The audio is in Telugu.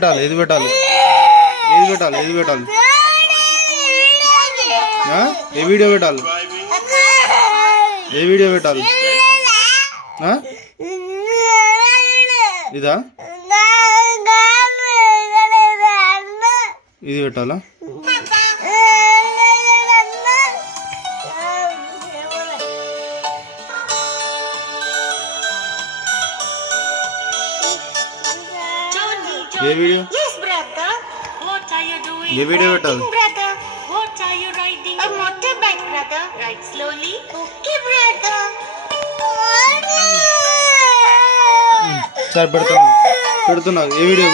పెట్టాలి ఏది పెట్టాలి ఏ వీడియో పెట్టాలి ఇదా ఇది పెట్టాలా ये video Yes, brother. What are you doing? ये वीडियो बेटा brother. What are you riding? A motorbike, brother. Ride slowly. Okay, brother. Sir पढ़ता ये वीडियो